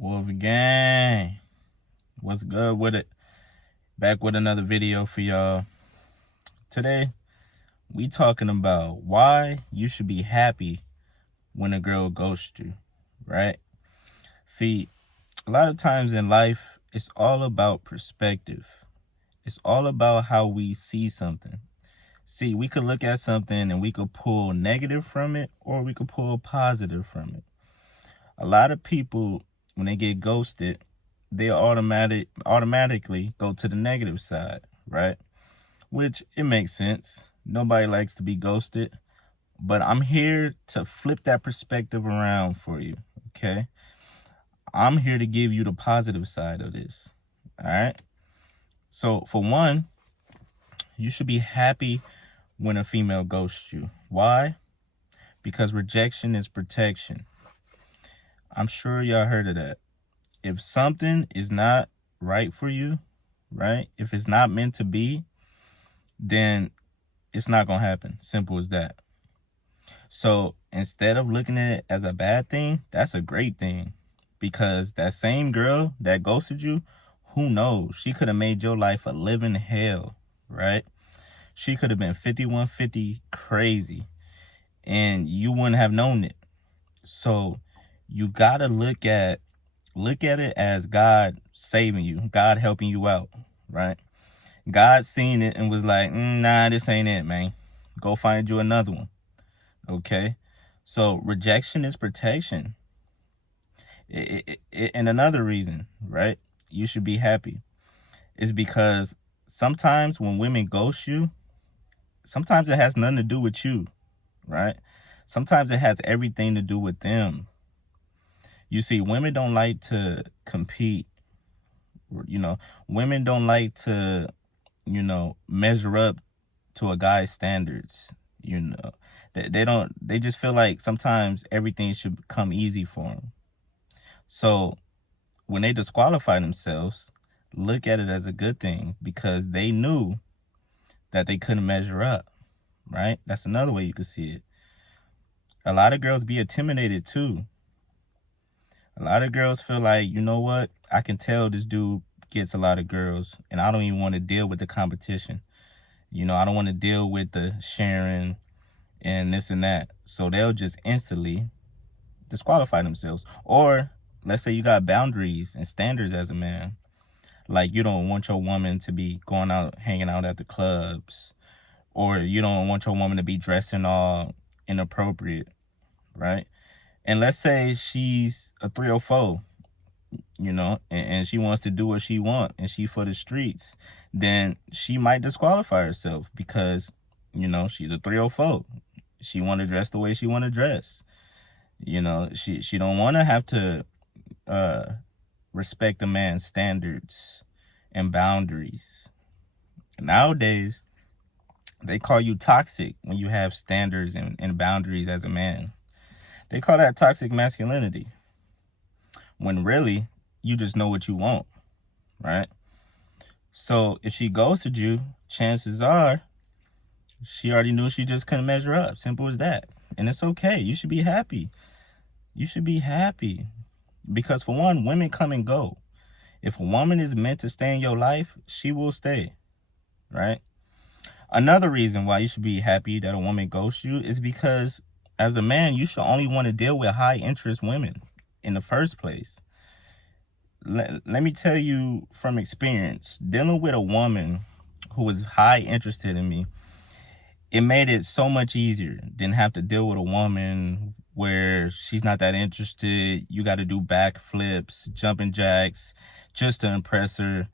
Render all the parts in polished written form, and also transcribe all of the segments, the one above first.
Wolf Gang, what's good with it? Back with another video for y'all. Today, we talking about why you should be happy when a girl ghosts you, right? See, a lot of times in life, it's all about perspective. It's all about how we see something. See, we could look at something and we could pull negative from it, or we could pull positive from it. A lot of people, when they get ghosted, they automatically go to the negative side, right? Which it makes sense. Nobody likes to be ghosted, but I'm here to flip that perspective around for you, okay? I'm here to give you the positive side of this, all right? So for one, you should be happy when a female ghosts you. Why? Because rejection is protection. I'm sure y'all heard of that. If something is not right for you, right? If it's not meant to be, then it's not going to happen. Simple as that. So instead of looking at it as a bad thing, that's a great thing. Because that same girl that ghosted you, who knows? She could have made your life a living hell, right? She could have been 5150 crazy, and you wouldn't have known it. So you got to look at it as God saving you, God helping you out, right? God seen it and was like, nah, this ain't it, man. Go find you another one, okay? So rejection is protection. And another reason, right, you should be happy is because sometimes when women ghost you, sometimes it has nothing to do with you, right? Sometimes it has everything to do with them. You see, women don't like to compete. Women don't like to, measure up to a guy's standards. They just feel like sometimes everything should come easy for them. So when they disqualify themselves, look at it as a good thing because they knew that they couldn't measure up, right? That's another way you could see it. A lot of girls be intimidated too. A lot of girls feel like, you know what? I can tell this dude gets a lot of girls and I don't even want to deal with the competition. I don't want to deal with the sharing and this and that. So they'll just instantly disqualify themselves. Or let's say you got boundaries and standards as a man. Like you don't want your woman to be going out, hanging out at the clubs. Or you don't want your woman to be dressing all inappropriate, right? And let's say she's a 304, and she wants to do what she wants and she for the streets, then she might disqualify herself because, she's a 304. She want to dress the way she want to dress. She don't want to have to respect a man's standards and boundaries. Nowadays, they call you toxic when you have standards and boundaries as a man. They call that toxic masculinity. When really, you just know what you want, right? So if she ghosted you, chances are she already knew she just couldn't measure up. Simple as that. And it's okay. You should be happy. You should be happy. Because for one, women come and go. If a woman is meant to stay in your life, she will stay, right? Another reason why you should be happy that a woman ghosts you is because as a man, you should only want to deal with high interest women in the first place. Let me tell you from experience, dealing with a woman who was high interested in me, it made it so much easier than have to deal with a woman where she's not that interested. You got to do backflips, jumping jacks just to impress her,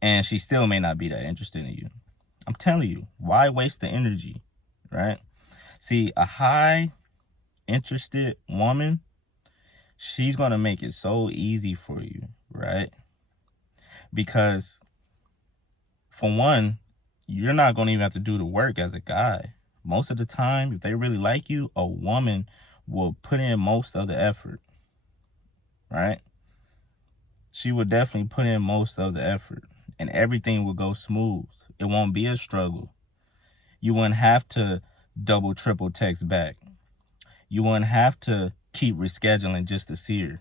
and she still may not be that interested in you. I'm telling you, why waste the energy, right? See, a high interested woman, she's going to make it so easy for you, right? Because for one, you're not going to even have to do the work as a guy. Most of the time, if they really like you, a woman will put in most of the effort, right? She will definitely put in most of the effort and everything will go smooth. It won't be a struggle. You wouldn't have to double, triple text back. You wouldn't have to keep rescheduling just to see her.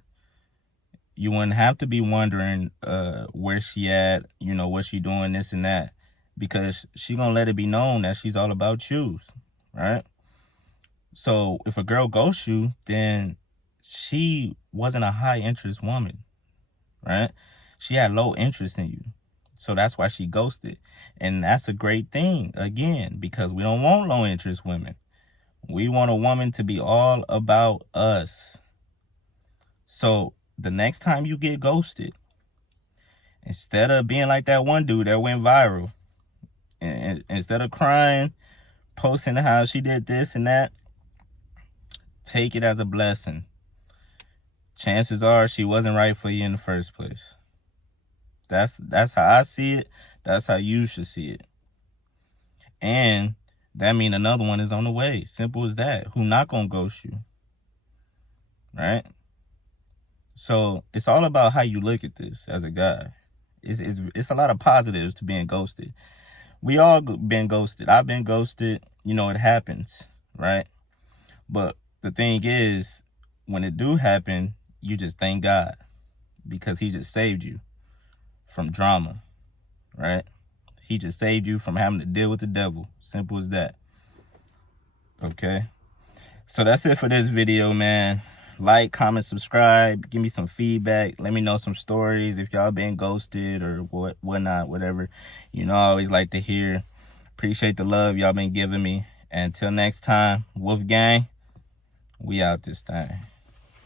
you wouldn't have to be wondering where she at, you know, what she doing, this and that, because she gonna let it be known that she's all about you, right? So if a girl ghosts you, then she wasn't a high interest woman, right? She had low interest in you. So that's why she ghosted. And that's a great thing, again, because we don't want low interest women. We want a woman to be all about us. So the next time you get ghosted, instead of being like that one dude that went viral, and instead of crying, posting how she did this and that, take it as a blessing. Chances are she wasn't right for you in the first place. That's how I see it. That's how you should see it. And that means another one is on the way. Simple as that. Who not gonna ghost you, right? So it's all about how you look at this as a guy. It's a lot of positives to being ghosted. We all been ghosted. I've been ghosted. You know, it happens, right? But the thing is, when it do happen, you just thank God, because he just saved you from drama, right? He just saved you from having to deal with the devil. Simple as that. Okay? So that's it for this video, man. Like, comment, subscribe. Give me some feedback. Let me know some stories if y'all been ghosted or whatnot, whatever. You know, I always like to hear. Appreciate the love y'all been giving me. And until next time, Wolf Gang, we out this thing.